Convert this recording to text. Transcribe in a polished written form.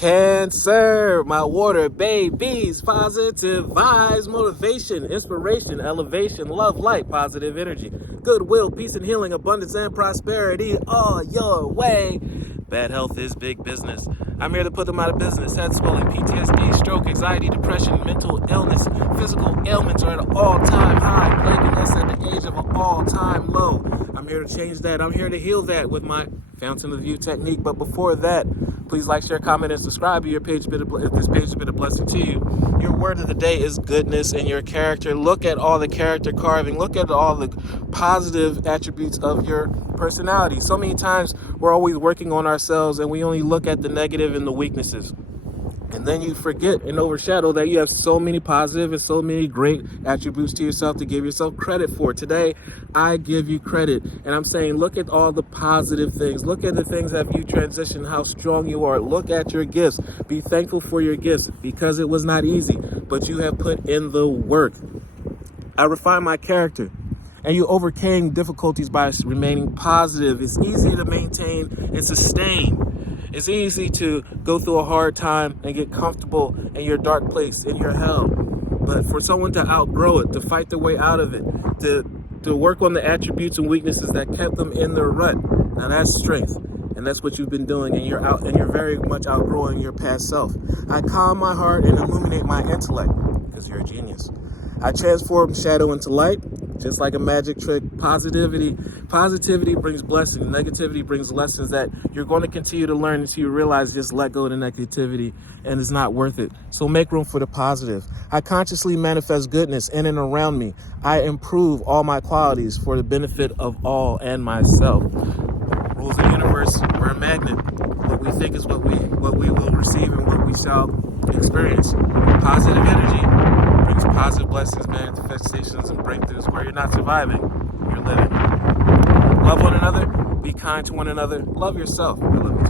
Cancer, my water babies, positive vibes, motivation, inspiration, elevation, love, light, positive energy, goodwill, peace and healing, abundance and prosperity all your way. Bad health is big business. I'm here to put them out of business. Head swelling, PTSD, stroke, anxiety, depression, mental illness, physical ailments are at an all-time high, plaguing us at the age of an all-time low. I'm here to change that. I'm here to heal that with my Fountain of Youth technique. But before that, please like, share, comment, and subscribe if this page has been a blessing to you. Your word of the day is goodness in your character. Look at all the character carving. Look at all the positive attributes of your personality. So many times we're always working on ourselves and we only look at the negative and the weaknesses. And then you forget and overshadow that you have so many positive and so many great attributes to yourself to give yourself credit for. Today, I give you credit. And I'm saying, look at all the positive things. Look at the things that you transitioned, how strong you are. Look at your gifts. Be thankful for your gifts because it was not easy, but you have put in the work. I refined my character. And you overcame difficulties by remaining positive. It's easy to maintain and sustain. It's easy to go through a hard time and get comfortable in your dark place, in your hell. But for someone to outgrow it, to fight their way out of it, to work on the attributes and weaknesses that kept them in their rut, now that's strength. And that's what you've been doing, and you're very much outgrowing your past self. I calm my heart and illuminate my intellect, because you're a genius. I transform shadow into light, just like a magic trick. Positivity brings blessings. Negativity brings lessons that you're going to continue to learn until you realize just let go of the negativity and it's not worth it. So make room for the positive. I consciously manifest goodness in and around me. I improve all my qualities for the benefit of all and myself. Rules of the universe, we're a magnet. What we think is what we will receive and what we shall experience. Positive energy brings positive blessings, manifestations, and breakthroughs. Where you're not surviving, you're living. Love one another, be kind to one another, love yourself. I love you.